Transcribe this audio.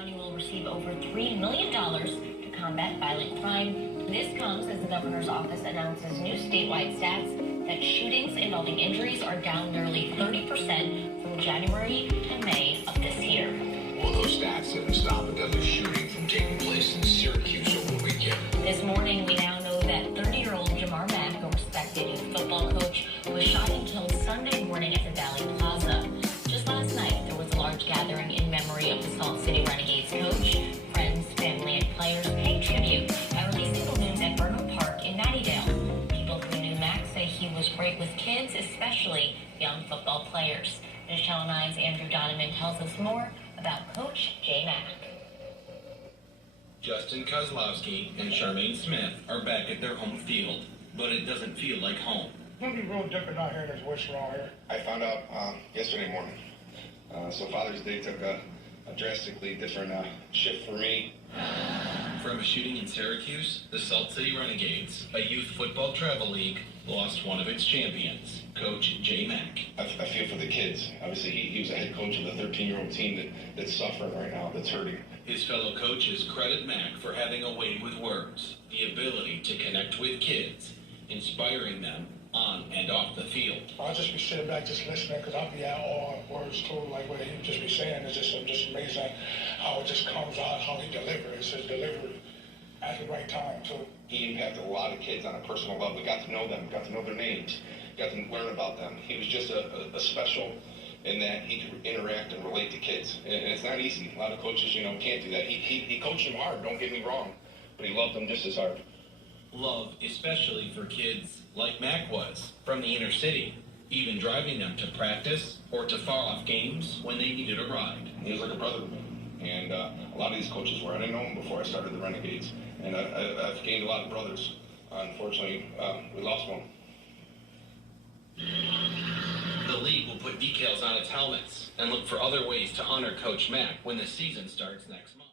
County will receive over $3 million to combat violent crime. This comes as the governor's office announces new statewide stats that shootings involving injuries are down nearly 30% from January to May of this year. Well, those stats didn't stop a deadly shooting from taking place in Syracuse over the weekend. This morning, we now know that 30-year-old Jamar Mack, a respected youth football coach, was shot and killed Sunday morning at the Valley Plaza. Just last night, there was a large gathering in memory of the Salt City Renegades coach. Friends, family, and players paid tribute by releasing balloons at Burnham Park in Mattydale. People who knew Mack say he was great with kids, especially young football players. News Channel 9's Andrew Donovan tells us more about Coach J. Mack. Justin Kozlowski and Charmaine Smith are back at their home field, but it doesn't feel like home. It's going to be real different out here than what's around here. I found out yesterday morning. So Father's Day took a drastically different shift for me. From a shooting in Syracuse, the Salt City Renegades, a youth football travel league, lost one of its champions, Coach J. Mack. I feel for the kids. Obviously, he was a head coach of a 13-year-old team that's suffering right now, that's hurting. His fellow coaches credit Mack for having a way with words, the ability to connect with kids, inspiring them on and off the field. I'll just be sitting back just listening because I'll be at all words too, like what he would just be saying. It's just amazing how it just comes out, how he delivers. It's just delivered at the right time too. He impacted a lot of kids on a personal level. We got to know them, got to know their names, got to learn about them. He was just a special in that he could interact and relate to kids. And it's not easy. A lot of coaches, can't do that. He coached them hard, don't get me wrong, but he loved them just as hard. Love, especially for kids like Mack was, from the inner city, even driving them to practice or to far-off games when they needed a ride. He was like a brother to me. And a lot of these coaches were, I didn't know him before I started the Renegades. And I've gained a lot of brothers. Unfortunately, we lost one. The league will put decals on its helmets and look for other ways to honor Coach Mack when the season starts next month.